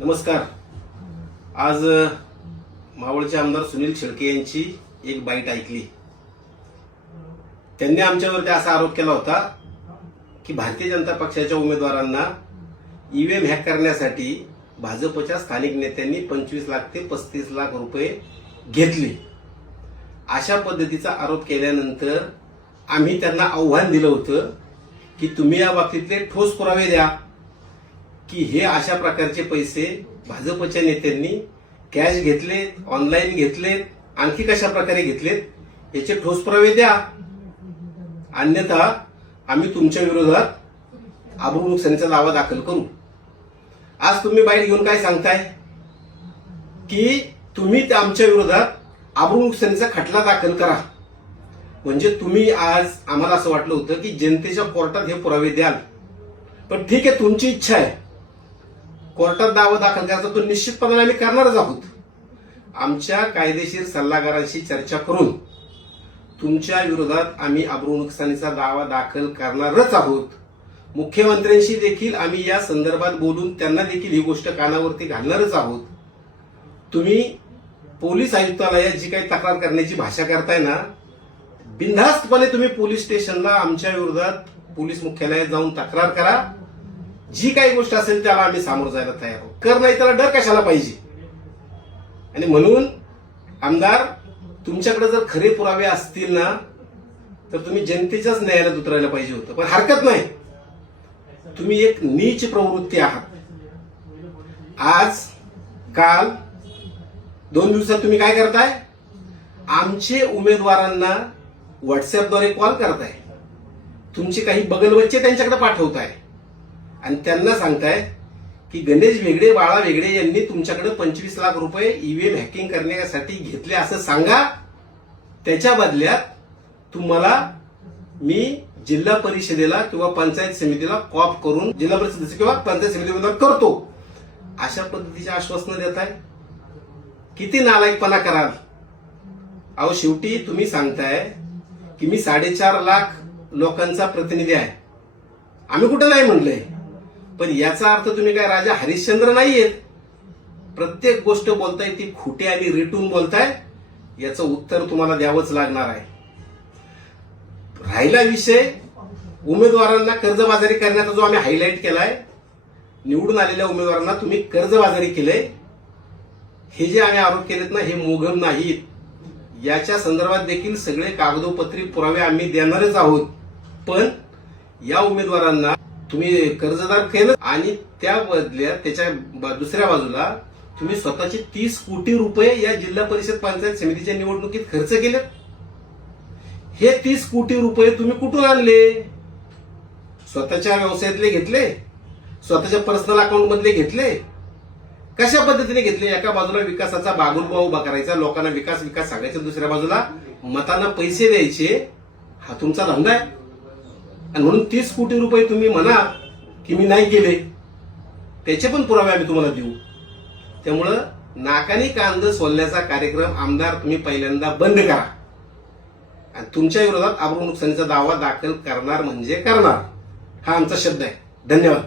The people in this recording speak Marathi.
नमस्कार। आज मावळचे आमदार सुनील शेळके यांची एक बाईट ऐकली। त्यांनी आमच्यावरती असा आरोप केला होता की भारतीय जनता पक्षाच्या उमेदवारांना ईव्हीएम हॅक करण्यासाठी भाजपच्या स्थानिक नेत्यांनी 25 लाख ते 35 लाख रुपये घेतले। अशा पद्धतीचा आरोप केल्यानंतर आम्ही त्यांना आव्हान दिलं होतं की तुम्ही या बाबतीतले ठोस पुरावे द्या की हे अशा प्रकारचे पैसे भाजपच्या नेत्यांनी कॅश घेतलेत, ऑनलाईन घेतलेत, आणखी कशा प्रकारे घेतलेत याचे ठोस पुरावे द्या, अन्यथा आम्ही तुमच्या विरोधात अब्रू नुकसानीचा दावा दाखल करू। आज तुम्ही बाईट घेऊन काय सांगताय की तुम्ही आमच्या विरोधात अब्रू नुकसानीचा खटला दाखल करा। म्हणजे तुम्ही आज आम्हाला असं वाटलं होतं की जनतेच्या कोर्टात हे पुरावे द्याल, पण ठीक आहे, तुमची इच्छा आहे, कोर्टात दावा दाखल करायचा तो निश्चितपणे आम्ही करणारच आहोत। आमच्या कायदेशीर सल्लागारांशी चर्चा करून तुमच्या विरोधात आम्ही अब्रू नुकसानीचा दावा दाखल करणारच आहोत। मुख्यमंत्र्यांशी देखील आम्ही या संदर्भात बोलून त्यांना देखील ही गोष्ट कानावरती घालणारच आहोत। तुम्ही पोलीस आयुक्तालयात जी काही तक्रार करण्याची भाषा करताय ना, बिनधास्तपणे तुम्ही पोलीस स्टेशनला आमच्या विरोधात पोलीस मुख्यालयात जाऊन तक्रार करा। जी काही गोष्ट असेल त्याला आम्ही सामोरं जायला तयार आहोत। कर नाही त्याला डर कशाला पाहिजे। आणि म्हणून आमदार, तुमच्याकडे जर खरे पुरावे असतील ना तर तुम्ही जनतेच्याच न्यायालयात उतरायला पाहिजे होतं, पण हरकत नाही, तुम्ही एक नीच प्रवृत्ती आहात। आज काल 2 दिवसात तुम्ही काय करताय, आमचे उमेदवारांना व्हॉट्सअपद्वारे कॉल करताय, तुमचे काही बगलबच्चे त्यांच्याकडे पाठवताय आणि त्यांना सांगताय की गणेश वेगळे, बाळा वेगळे यांनी तुमच्याकडे 25 लाख रुपये ईव्हीएम हॅकिंग करण्यासाठी घेतले असं सांगा। त्याच्या बदल्यात तुम्हाला मी जिल्हा परिषदेला किंवा पंचायत समितीला कॉप करून जिल्हा परिषदेचे किंवा पंचायत समितीमध्ये करतो, अशा पद्धतीचे आश्वासनं देताय। किती नालायकपणा कराल। अहो, शेवटी तुम्ही सांगताय की मी 4.5 लाख लोकांचा प्रतिनिधी आहे। आम्ही कुठं नाही म्हणलंय, पण याचा अर्थ तुम्ही काय राजा हरिश्चंद्र नाहीयेत। प्रत्येक गोष्ट बोलताय ती खोटी आणि रेटून बोलताय, याचं उत्तर तुम्हाला द्यावंच लागणार आहे। राहिला विषय उमेदवारांना कर्जबाजारी करण्याचा, जो आम्ही हायलाईट केलाय, निवडून आलेल्या उमेदवारांना तुम्ही कर्जबाजारी केलंय, हे जे आम्ही आरोप केलेत ना, हे मोघम नाहीत। याच्या संदर्भात देखील सगळे कागदोपत्री पुरावे आम्ही देणारच आहोत। पण या उमेदवारांना तुम्ही कर्जदार केलं आणि त्या बदल्यात त्याच्या दुसऱ्या बाजूला तुम्ही स्वतःचे 30 कोटी रुपये या जिल्हा परिषद पंचायत समितीच्या निवडणुकीत खर्च केले। हे 30 कोटी रुपये तुम्ही कुठून आणले? स्वतःच्या व्यवसायातले घेतले, स्वतःच्या पर्सनल अकाउंट मधले घेतले, कशा पद्धतीने घेतले? एका बाजूला विकासाचा बागुलबा उभा करायचा, लोकांना विकास विकास सांगायचा, दुसऱ्या बाजूला मतांना पैसे द्यायचे, हा तुमचा धंदा आहे। आणि म्हणून 30 कोटी रुपये तुम्ही म्हणा की मी नाही केले, त्याचे पण पुरावे आम्ही तुम्हाला देऊ। त्यामुळं नाकानी कांद सोलण्याचा कार्यक्रम आमदार तुम्ही पहिल्यांदा बंद करा आणि तुमच्या विरोधात अब्रू नुकसानीचा दावा दाखल करणार म्हणजे करणार, हा आमचा शब्द आहे। धन्यवाद।